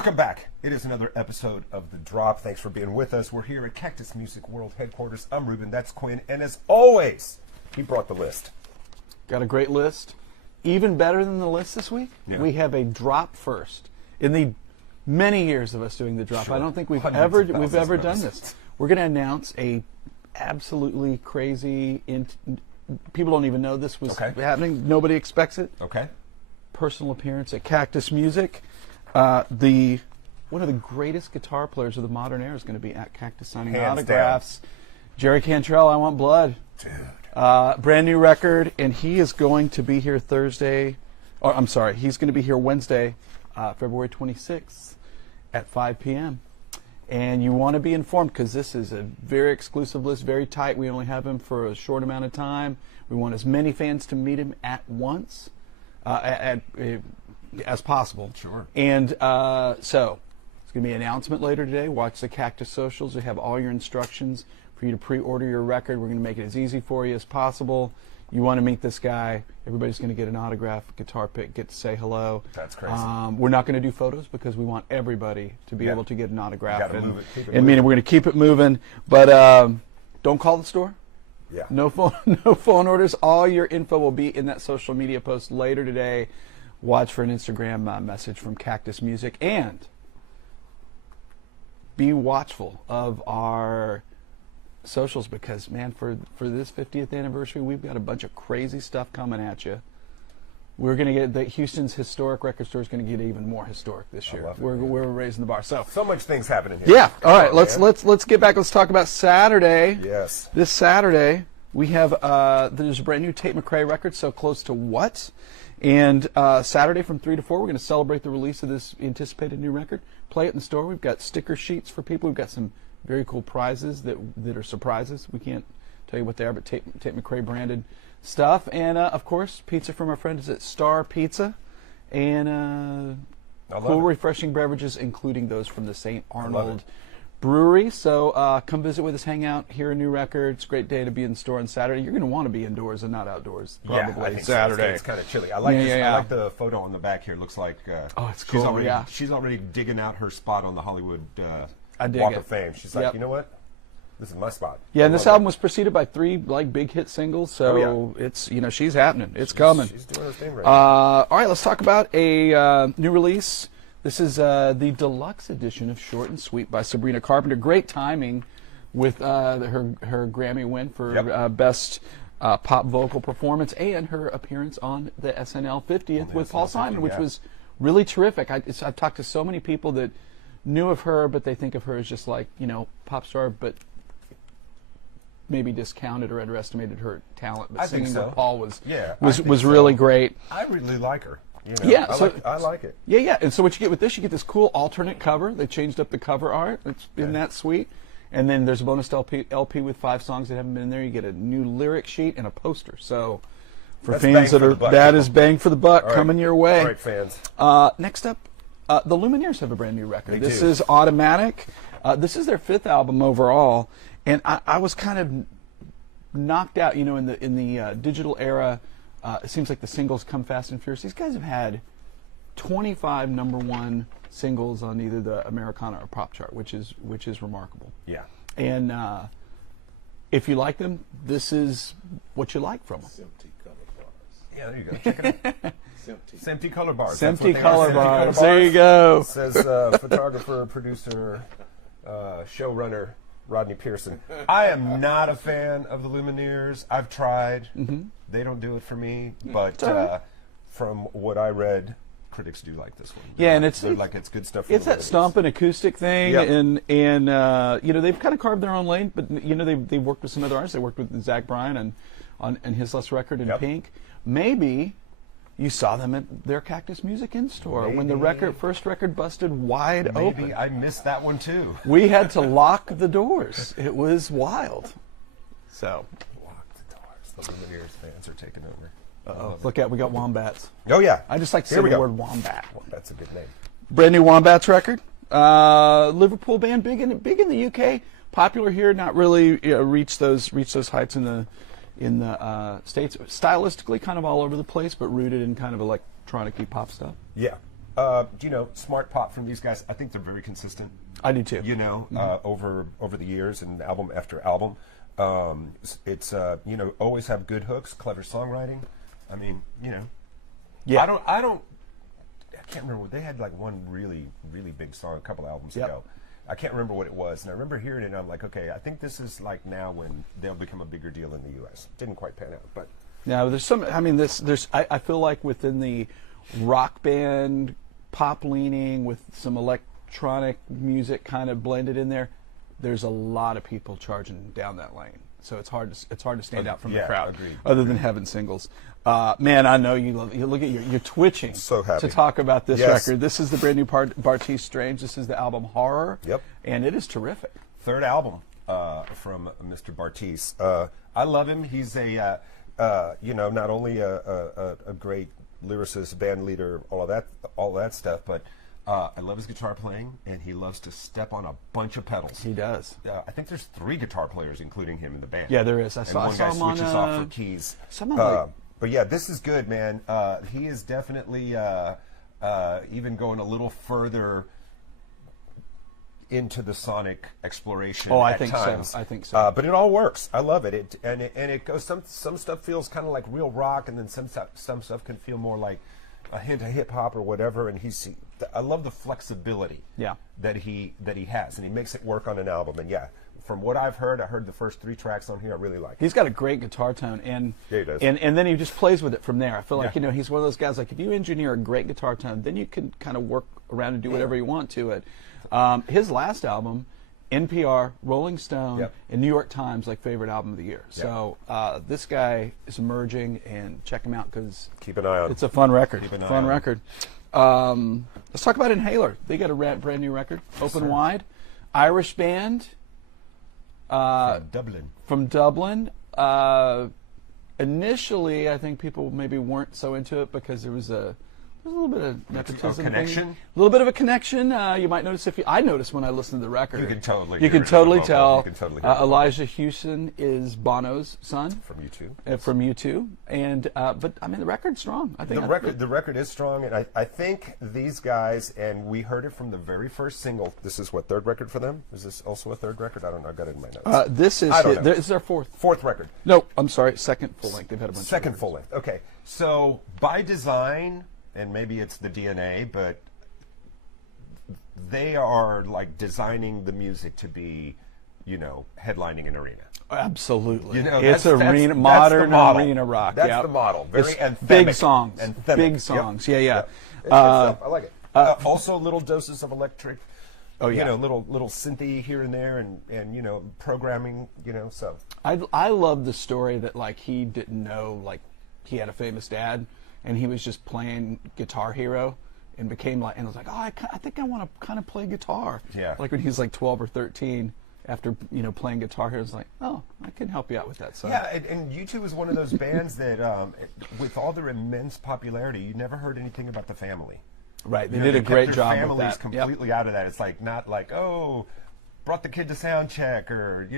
Welcome back. It is another episode of The Drop. Thanks for being with us. We're here at Cactus Music World Headquarters. I'm Ruben, that's Quinn, and as always, he brought the list. Got a great list. Even better than the list this week, we have a drop first. In the many years of us doing The Drop, I don't think we've ever done this. We're going to announce a absolutely crazy, people don't even know this was happening. Nobody expects it. Okay. Personal appearance at Cactus Music. One of the greatest guitar players of the modern era is going to be at Cactus signing autographs. Jerry Cantrell, I Want Blood. Dude. Brand new record, and he is going to be here Thursday. Or I'm sorry, he's going to be here Wednesday, February 26th at 5 p.m. And you want to be informed because this is a very exclusive list, very tight. We only have him for a short amount of time. We want as many fans to meet him at once as possible. Sure. And so it's going to be an announcement later today. Watch the Cactus socials. We have all your instructions for you to pre-order your record. We're going to make it as easy for you as possible. You want to meet this guy. Everybody's going to get an autograph, guitar pick, get to say hello. That's crazy. We're not going to do photos because we want everybody to be able to get an autograph. Move it. Keep it and meaning we're going to keep it moving. But don't call the store. Yeah. No phone orders. All your info will be in that social media post later today. Watch for an Instagram message from Cactus Music. And be watchful of our socials because, man, for this 50th anniversary, we've got a bunch of crazy stuff coming at you. We're going to get Houston's historic record store is going to get even more historic this year. We're raising the bar. So much things happening here. Yeah. All right. Let's get back. Let's talk about Saturday. Yes. This Saturday we have there's a brand new Tate McRae record. So Close to What? And Saturday from 3 to 4, we're going to celebrate the release of this anticipated new record. Play it in the store. We've got sticker sheets for people. We've got some very cool prizes that are surprises. We can't tell you what they are, but Tate McRae branded stuff. And, of course, pizza from our friends at Star Pizza. And cool, refreshing beverages, including those from the St. Arnold Brewery. So come visit with us, hang out, hear a new record. It's a great day to be in the store on Saturday. You're going to want to be indoors and not outdoors, probably, I think Saturday. So. It's kind of chilly. I like the photo on the back here. It looks like it's cool. She's already digging out her spot on the Hollywood Walk of Fame. She's like, you know what? This is my spot. Yeah, and this album was preceded by 3 big hit singles, so it's she's happening. She's coming. She's doing her thing right now. All right, let's talk about a new release. This is the deluxe edition of Short and Sweet by Sabrina Carpenter. Great timing with her Grammy win for Best Pop Vocal Performance and her appearance on the SNL 50th with Paul Simon, which was really terrific. I've talked to so many people that knew of her, but they think of her as just like, pop star, but maybe discounted or underestimated her talent. But singing with Paul was really great. I really like her. I like it. Yeah. And so what you get with this, you get this cool alternate cover. They changed up the cover art. It's been that sweet. And then there's a bonus LP with 5 songs that haven't been in there. You get a new lyric sheet and a poster. So for fans that is bang for the buck coming your way. All right, fans. Next up, the Lumineers have a brand new record. This is Automatic. This is their 5th album overall. And I was kind of knocked out, in the digital era. It seems like the singles come fast and furious. These guys have had 25 #1 singles on either the Americana or pop chart, which is remarkable. Yeah. And if you like them, this is what you like from them. Empty color bars. Yeah, there you go. Check it out. Empty color bars. Empty color bars. There you go. Says photographer, producer, showrunner Rodney Pearson. I am not a fan of the Lumineers. I've tried. They don't do it for me. But from what I read, critics do like this one. And it's good stuff. It's that stomping acoustic thing, and they've kind of carved their own lane. But they've worked with some other artists. They worked with Zach Bryan on his last record in Pink. Maybe you saw them at their Cactus Music in-store when the first record busted wide open. Maybe I missed that one too. We had to lock the doors. It was wild. So lock the doors. The Lumineers fans are taking over. Look out, we got wombats. Oh yeah. I just like to say the word wombat. That's a good name. Brand new Wombats record. Liverpool band, big in the UK, popular here, not really reached those heights in the States. Stylistically kind of all over the place, but rooted in kind of electronic pop stuff. Yeah. smart pop from these guys. I think they're very consistent. I do too. Over the years and album after album. It's always have good hooks, clever songwriting. I mean, Yeah. I can't remember. They had like one really, really big song a couple albums ago. I can't remember what it was, and I remember hearing it, and I'm like, okay, I think this is like now when they'll become a bigger deal in the U.S. Didn't quite pan out, but now there's some. I mean, I feel like within the rock band, pop leaning with some electronic music kind of blended in there, there's a lot of people charging down that lane. So it's hard to stand out from the crowd. Agreed. Other than having singles. Man, I know you love. You look at you're twitching. So happy to talk about this record. This is the brand new Barti Strange. This is the album Horror. Yep. And it is terrific. Third album from Mr. Barti's. I love him. He's not only a great lyricist, band leader, all that stuff, but I love his guitar playing, and he loves to step on a bunch of pedals. He does. I think there's 3 guitar players, including him, in the band. Yeah, there is. I saw one guy him on, switches off for keys. But yeah, this is good, man. He is definitely even going a little further into the sonic exploration. I at think times. so. I think so. But it all works. I love it. It goes. Some stuff feels kind of like real rock, and then some stuff can feel more like a hint of hip hop or whatever. And I love the flexibility. That he has, and he makes it work on an album. And from what I've heard, I heard the first 3 tracks on here. I really like. He's got a great guitar tone, and he does. And then he just plays with it from there. I feel like he's one of those guys. Like if you engineer a great guitar tone, then you can kind of work around and do whatever you want to it. His last album, NPR, Rolling Stone, and New York Times like favorite album of the year. So this guy is emerging, and check him out because keep an eye on. It's a fun record. Keep an eye fun on. record. Let's talk about Inhaler. They got a brand new record, Open Wide, Irish band. From Dublin. Initially, I think people maybe weren't so into it because there was a little bit of nepotism connection. A little bit of a connection. You might notice I noticed when I listened to the record. You can totally. You can totally tell. You can totally hear Elijah Hewson is Bono's son. From U2. From U2, and but I mean the record's strong. I think the record is strong, and I think these guys, and we heard it from the very first single. This is what, third record for them? Is this also a third record? I don't know. I've got it in my notes. This is this is their fourth record. No, I'm sorry, second full length. They've had a bunch. Second full length. Okay, so by design. And maybe it's the DNA, but they are like designing the music to be, headlining an arena. Absolutely. It's modern arena rock. That's the model. Very anthemic. Big songs. Anthemic. Big songs. Yeah. I like it. Also, little doses of electric. Oh yeah. Little synthy here and there, and programming. So. I love the story that like he didn't know like he had a famous dad. And he was just playing Guitar Hero, and became like, and was like, I think I want to kind of play guitar. Yeah. Like when he was like 12 or 13, after playing Guitar Hero, was like, I can help you out with that. So. Yeah, and U2 is one of those bands that, with all their immense popularity, you never heard anything about the family. Right. They did a great job with families that. Completely out of that. It's like not like brought the kid to sound check or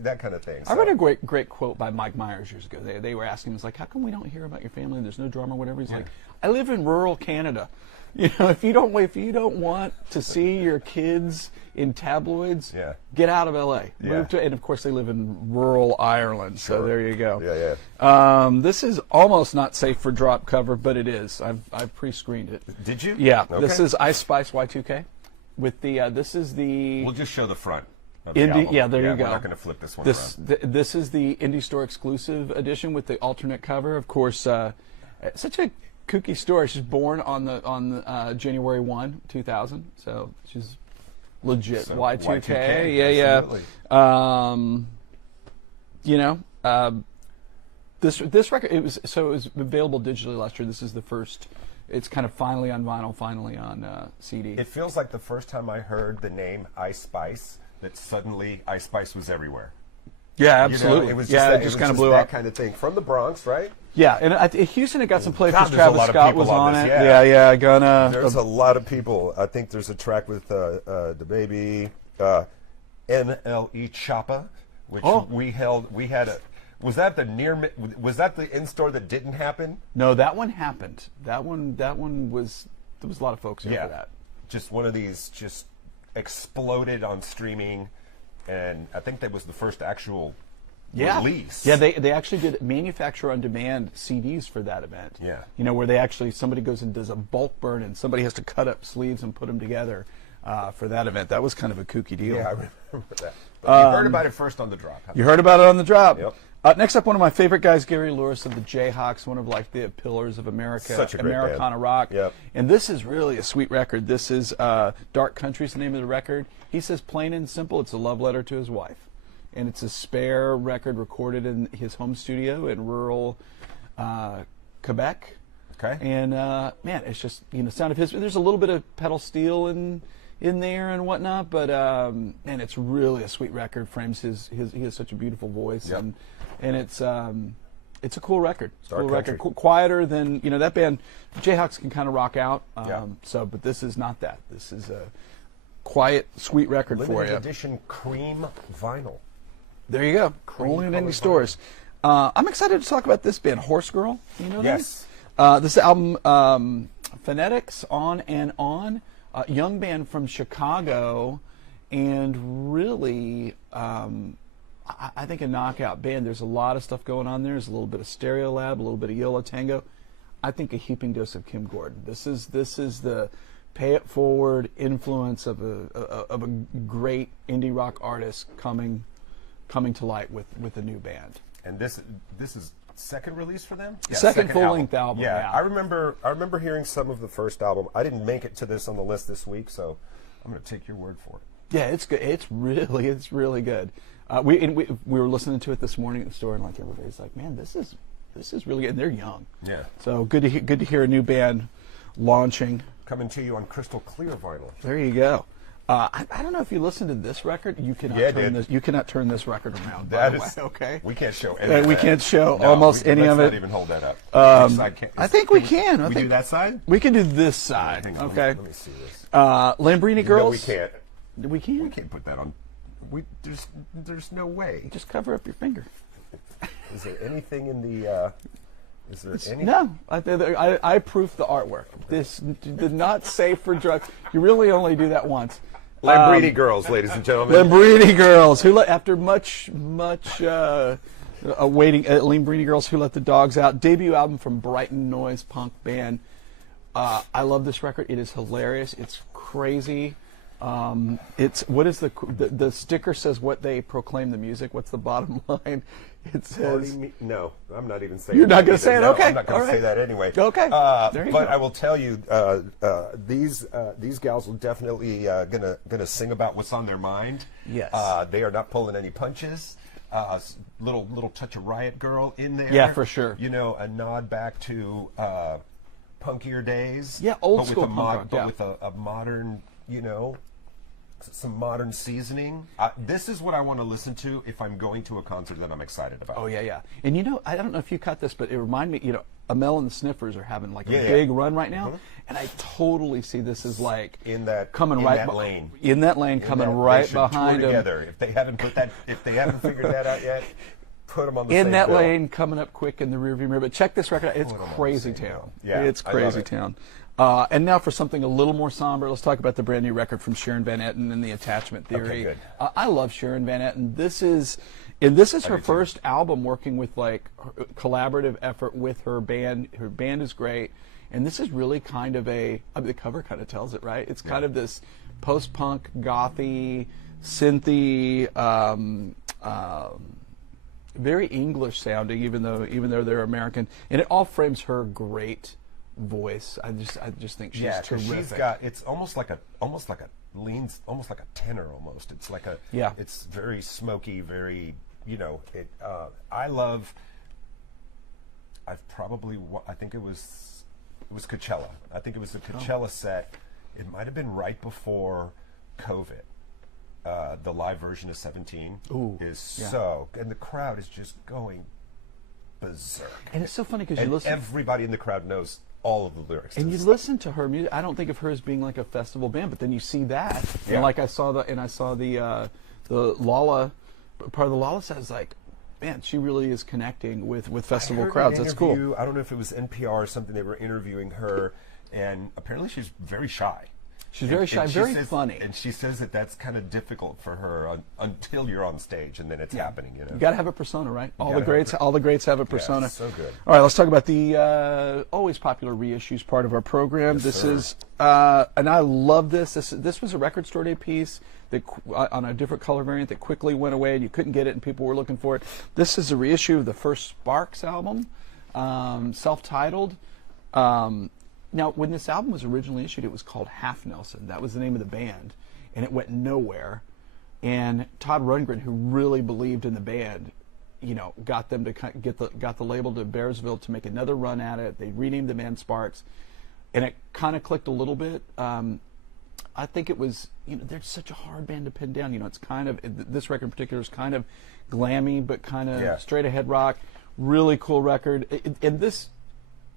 that kind of thing. So. I read a great quote by Mike Myers years ago. They were asking him, it's like, how come we don't hear about your family? There's no drama or whatever. He's like, I live in rural Canada. If you don't want to see your kids in tabloids, get out of L.A. Move to, and of course they live in rural Ireland. Sure. So there you go. Yeah. This is almost not safe for drop cover, but it is. I've pre-screened it. Did you? Yeah. Okay. This is Ice Spice Y2K. With the this is the. We'll just show the front. There you go. We're not going to flip this one around. This is the Indie Store exclusive edition with the alternate cover. Of course, such a kooky story. She's born on January 1, 2000. So she's legit. So Y2K. Yeah. This record it was available digitally last year. This is the first. It's kind of finally on vinyl, finally on CD. It feels like the first time I heard the name Ice Spice that suddenly Ice Spice was everywhere. Yeah, absolutely. It was just kind of blew up. That kind of thing from the Bronx, right? Yeah, and Houston, it got some play because there's Travis Scott was on it. Yeah, gonna. There's a lot of people. I think there's a track with the baby NLE Choppa, which we had a. Was that the in-store that didn't happen? No, that one happened. That one was was a lot of folks here for that. Just one of these just exploded on streaming, and I think that was the first actual release. Yeah, they actually did manufacturer on demand CDs for that event. Yeah. You know, where they actually, somebody goes and does a bulk burn and somebody has to cut up sleeves and put them together for that event. That was kind of a kooky deal. Yeah, I remember that. But you heard about it first on the drop. You heard about it on the drop. Yep. Next up, one of my favorite guys, Gary Louris of the Jayhawks, one of like the pillars of America, Such a great Americana band. rock. Yep. And this is really a sweet record. This is Dark Country's the name of the record. He says plain and simple, it's a love letter to his wife. And it's a spare record recorded in his home studio in rural Quebec. Okay. And man, it's just, you know, sound of his. There's a little bit of pedal steel in there and whatnot, but and it's really a sweet record. Frames he has such a beautiful voice, Yep. and it's a cool record. It's a cool record. country. Quieter than, you know, that band. Jayhawks can kind of rock out. Yeah. So, but this is not that. This is a quiet, sweet record for Limited you. edition cream vinyl. There you go. Only in any stores. I'm excited to talk about this band, Horsegirl. You know them? Yes. This album, Phonetics, On and On, young band from Chicago, and really, I think a knockout band. There's a lot of stuff going on there. There's a little bit of Stereolab, a little bit of Yola Tango. I think a heaping dose of Kim Gordon. This is the pay it forward influence of a great indie rock artist coming to light with a new band. And this is second release for them? Yeah, second full-length album. Yeah, I remember hearing some of the first album. I didn't make it to this on the list this week, so I'm going to take your word for it. Yeah, it's good. It's really good. We were listening to it this morning at the store, and like everybody's like, man, this is really good. And they're young. Yeah. So good to hear a new band launching. Coming to you on crystal clear vinyl. There you go. I don't know if you listen to this record. You cannot turn this record around. That by is the way, okay. We can't show any of We that. can't show No, almost any of Let's it. not even hold that up. I think we can. I We think do that side? we can do this side. Hang on, Okay. Let me see this. Lambrini Girls. No, we can't. We can. We can't put that on. There's no way. Just cover up your finger. Is there anything in the? Is there any? No, I proof the artwork. This did not safe for drugs. You really only do that once. Lambrini Girls, ladies and gentlemen. Lambrini Girls, who after much awaiting, Lambrini Girls, Who Let the Dogs Out, debut album from Brighton noise punk band. I love this record. It is hilarious. It's crazy. It's what is the sticker says what they proclaim the music. What's the bottom line? It says No, I'm not even saying. You're not going to say it? Okay. I'm not going All to say right. that anyway. Okay. There you but go. I will tell you, these gals are definitely gonna sing about what's on their mind. Yes. They are not pulling any punches. Little touch of Riot Girl in there. Yeah, for sure. You know, a nod back to punkier days. Yeah, old but school with a punk rock, but yeah. with a modern, you know, some modern seasoning. This is what I want to listen to if I'm going to a concert that I'm excited about. Oh yeah. And you know, I don't know if you caught this, but it reminded me. You know, Amel and the Sniffers are having like a big run right now, and I totally see this as like in that coming in right that lane. In that lane, coming They right should behind tour them. together. If they haven't figured that out yet, put them on the In same that bill. lane, coming up quick in the rearview mirror. But check this record out. It's Put 'em on the crazy same town. bill. Yeah, It's I love crazy it. town. And now for something a little more somber, let's talk about the brand new record from Sharon Van Etten and the Attachment Theory. Okay, good. I love Sharon Van Etten. This is her do too. first album working with like collaborative effort with her band. Her band is great, and this is really kind of the cover kind of tells it, right? It's kind of this post-punk, gothy, synthy, very English sounding, even though they're American, and it all frames her great voice. I just think she's 'cause terrific. she's got it's almost like a leans almost like a tenor almost. It's like a It's very smoky, very I think it was Coachella. I think it was the Coachella set. It might have been right before COVID. The live version of 17 and the crowd is just going berserk. And it's so funny because you And listen. everybody in the crowd knows all of the lyrics. And to you this listen to her music. I don't think of her as being like a festival band, but then you see that, Yeah. and like I saw the Lala part of the Lala set. It's like man, she really is connecting with festival I heard crowds. an That's cool. interview, I don't know if it was NPR or something. They were interviewing her, and apparently she's very shy. She's very shy, very funny. And she says that that's kind of difficult for her until you're on stage, and then it's happening. You know, You got to have a persona, right? All the greats have a persona. Yeah, so good. All right, let's talk about the always popular reissues part of our program. Yes, this sir. is, and I love this. This was a record store day piece that on a different color variant that quickly went away, and you couldn't get it, and people were looking for it. This is a reissue of the first Sparks album, self-titled. Now, when this album was originally issued, it was called Half Nelson. That was the name of the band, and it went nowhere. And Todd Rundgren, who really believed in the band, got them to got the label to Bearsville to make another run at it. They renamed the band Sparks, and it kind of clicked a little bit. I think it was, they're such a hard band to pin down. It's kind of, this record in particular is kind of glammy, but kind of straight ahead rock. Really cool record. And this,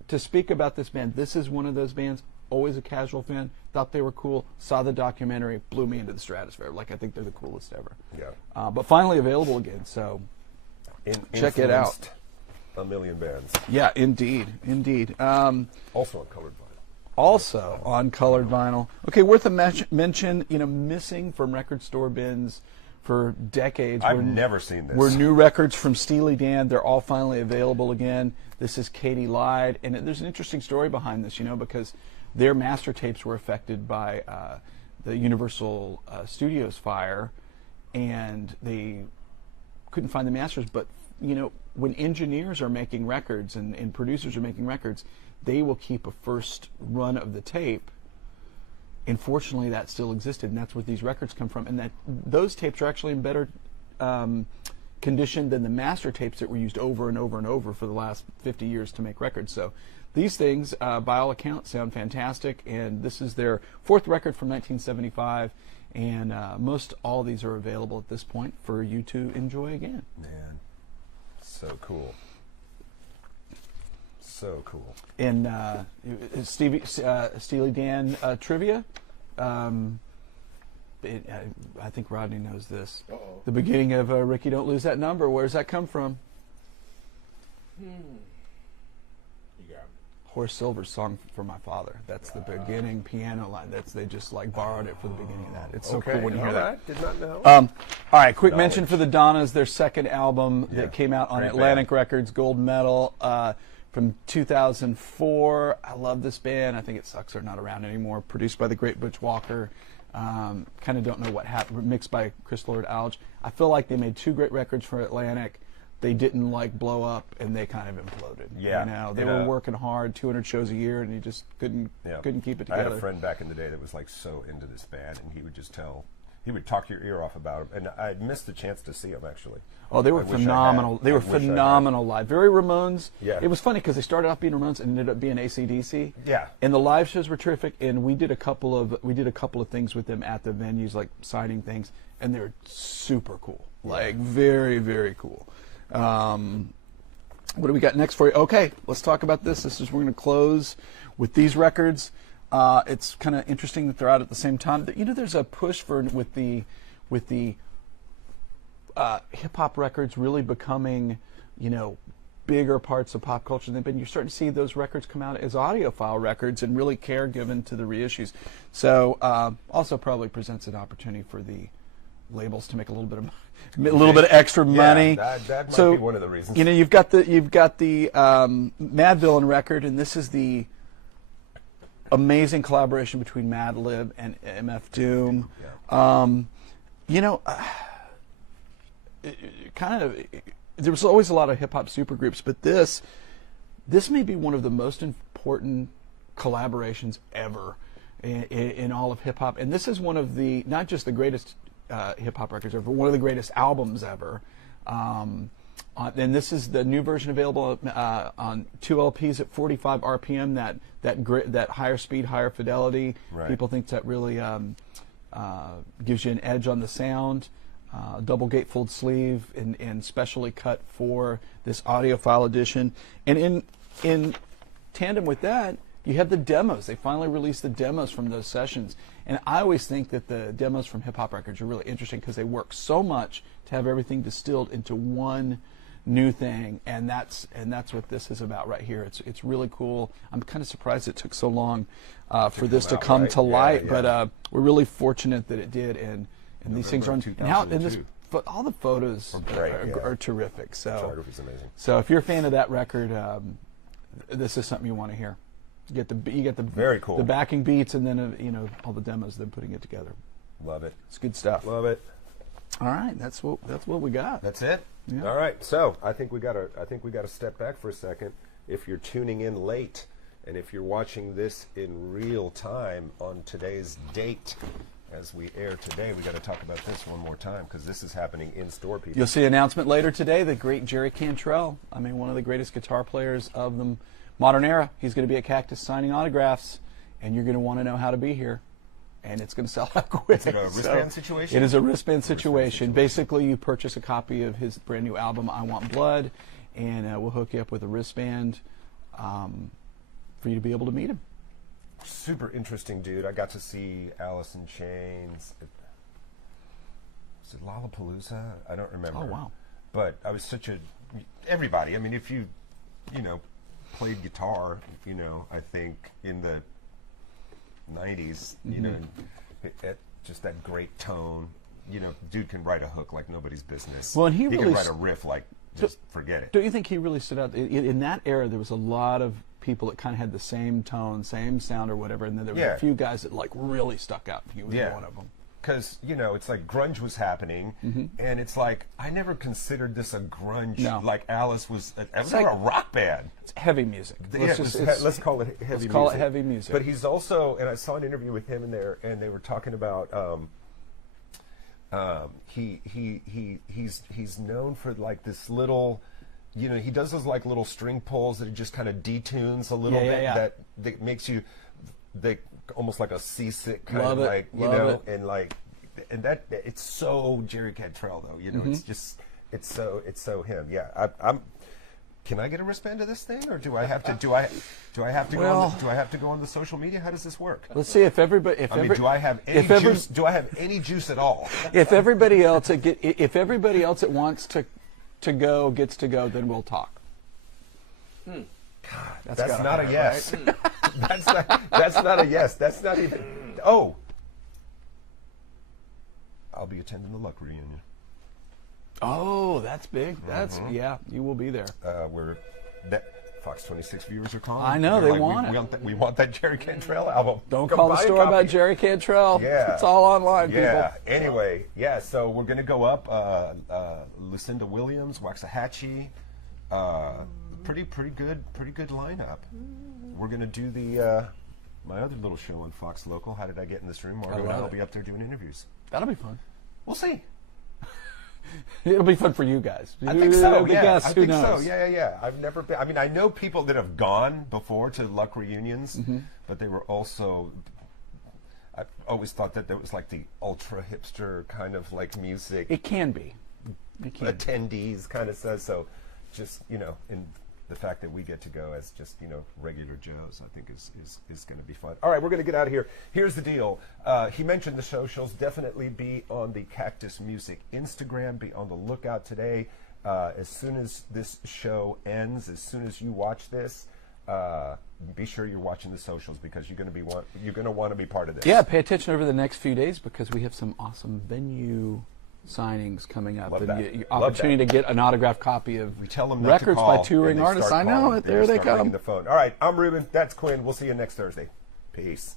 to speak about this band, this is one of those bands, always a casual fan, thought they were cool, saw the documentary, blew me into the stratosphere. Like, I think they're the coolest ever. Yeah. But finally available again, so check it out. A million bands. Yeah, indeed. Also on colored vinyl. Also on colored vinyl. Okay, worth a mention, missing from record store bins for decades. I've never seen this. Were new records from Steely Dan. They're all finally available again. This is Katie Lied. And there's an interesting story behind this, because their master tapes were affected by the Universal Studios fire, and they couldn't find the masters. But, when engineers are making records and producers are making records, they will keep a first run of the tape. And fortunately, that still existed, and that's where these records come from. And that those tapes are actually in better condition than the master tapes that were used over and over and over for the last 50 years to make records. So these things, by all accounts, sound fantastic. And this is their fourth record from 1975. And most all these are available at this point for you to enjoy again. Man, so cool. So cool. And Steely Dan trivia. I think Rodney knows this. Uh-oh. The beginning of Ricky, Don't Lose That Number. Where does that come from? You got me. Horace Silver's Song for My Father. That's the beginning piano line. They just borrowed it for the beginning of that. It's so cool when you hear that. Did not know. All right, quick Knowledge. mention for the Donnas, their second album that came out on Great Atlantic band. Records, Gold Medal, from 2004. I love this band. I think it sucks they're not around anymore. Produced by the great Butch Walker. Kind of don't know what happened. Mixed by Chris Lord Alge. I feel like they made two great records for Atlantic. They didn't blow up, and they kind of imploded. Yeah. They were working hard, 200 shows a year, and you just couldn't keep it together. I had a friend back in the day that was so into this band, and he would talk your ear off about them, and I missed the chance to see them actually. Oh, they were phenomenal. They were phenomenal live. Very Ramones. Yeah. It was funny because they started off being Ramones and ended up being AC/DC. Yeah. And the live shows were terrific. And we did a couple of things with them at the venues, like signing things, and they're super cool. Very, very cool. What do we got next for you? Okay, let's talk about this. We're going to close with these records. It's kind of interesting that they're out at the same time. There's a push with the hip hop records really becoming, bigger parts of pop culture than they've been. You're starting to see those records come out as audiophile records and really care given to the reissues. So also probably presents an opportunity for the labels to make a little bit of extra money. That might be one of the reasons. You've got the Madvillainy record, and this is the amazing collaboration between Madlib and MF Doom. There was always a lot of hip hop supergroups, but this may be one of the most important collaborations ever in all of hip hop. And this is one of the, not just the greatest hip hop records ever, but one of the greatest albums ever. And this is the new version available on 2 LPs at 45 RPM. That higher speed, higher fidelity. Right. People think that really gives you an edge on the sound. Double gatefold sleeve and specially cut for this audiophile edition. And in tandem with that, you have the demos. They finally released the demos from those sessions. And I always think that the demos from hip hop records are really interesting because they work so much to have everything distilled into one new thing, and that's what this is about right here. It's really cool. I'm kind of surprised it took so long for this to come to light, but we're really fortunate that it did, and these things are on. And how and this all the photos are terrific. So photography's amazing. So if you're a fan of that record, this is something you want to hear. You get the very cool the backing beats, and then you know, all the demos. They're putting it together. Love it. It's good stuff. Love it. All right, that's what we got. That's it. Yeah. All right. So I think we got to step back for a second. If you're tuning in late, and if you're watching this in real time on today's date, as we air today, we got to talk about this one more time because this is happening in store, people. You'll see an announcement later today. The great Jerry Cantrell. I mean, one of the greatest guitar players of the modern era. He's going to be at Cactus signing autographs, and you're going to want to know how to be here. And it's going to sell out quick. Is it a wristband situation? It is a wristband situation. Basically, you purchase a copy of his brand new album, I Want Blood, and we'll hook you up with a wristband for you to be able to meet him. Super interesting dude. I got to see Alice in Chains. Was it Lollapalooza? I don't remember. Oh, wow. But I was everybody. I mean, if you played guitar, I think in the 90s, just that great tone. Dude can write a hook like nobody's business. Well, and he can really write a riff like just forget it. Don't you think he really stood out? In that era, there was a lot of people that kind of had the same tone, same sound or whatever, and then there were a few guys that like really stuck out. He was one of them. Because, it's like grunge was happening, and it's like, I never considered this a grunge. No. Like Alice was It's a like rock band. It's heavy music. Let's call it heavy music. Let's call it heavy music. But he's also, and I saw an interview with him in there, and they were talking about, he's known for like this little, he does those like little string pulls that he just kind of detunes a little bit that makes you, almost like a seasick kind of like, and that it's so Jerry Cantrell though, it's so him. Yeah, I'm. Can I get a wristband to this thing, or do I have to? Do I have to go on the social media? How does this work? Let's see if everybody. Do I have any juice? Do I have any juice at all? If everybody else that wants to go gets to go, then we'll talk. God, that's not a yes. Right? That's not a yes. That's not even. Oh, I'll be attending the Luck reunion. Oh, that's big. That's you will be there. Fox 26 viewers are calling. I know, they want it. We want that Jerry Cantrell album. Don't call the store about Jerry Cantrell. Yeah. It's all online, yeah. people. Anyway, so we're going to go up. Lucinda Williams, Waxahachie. Pretty good lineup. We're going to do my other little show on Fox Local, How Did I Get in This Room? Margo and I will be up there doing interviews. That'll be fun. We'll see. It'll be fun for you guys. I think so. Yeah, I think so. Yeah. I've never been. I mean, I know people that have gone before to Luck reunions, but they were also. I always thought that was like the ultra hipster kind of like music. It can be. Attendees kind of says so. Just in the fact that we get to go as just regular Joes, I think is going to be fun. All right, we're going to get out of here. Here's the deal. He mentioned the socials. Definitely be on the Cactus Music Instagram. Be on the lookout today. As soon as this show ends, as soon as you watch this, be sure you're watching the socials because you're going to want to be part of this. Yeah, pay attention over the next few days because we have some awesome venue signings coming up. Your opportunity to get an autographed copy of records by touring artists. I know it. There they come. The phone. All right, I'm Ruben. That's Quinn. We'll see you next Thursday. Peace.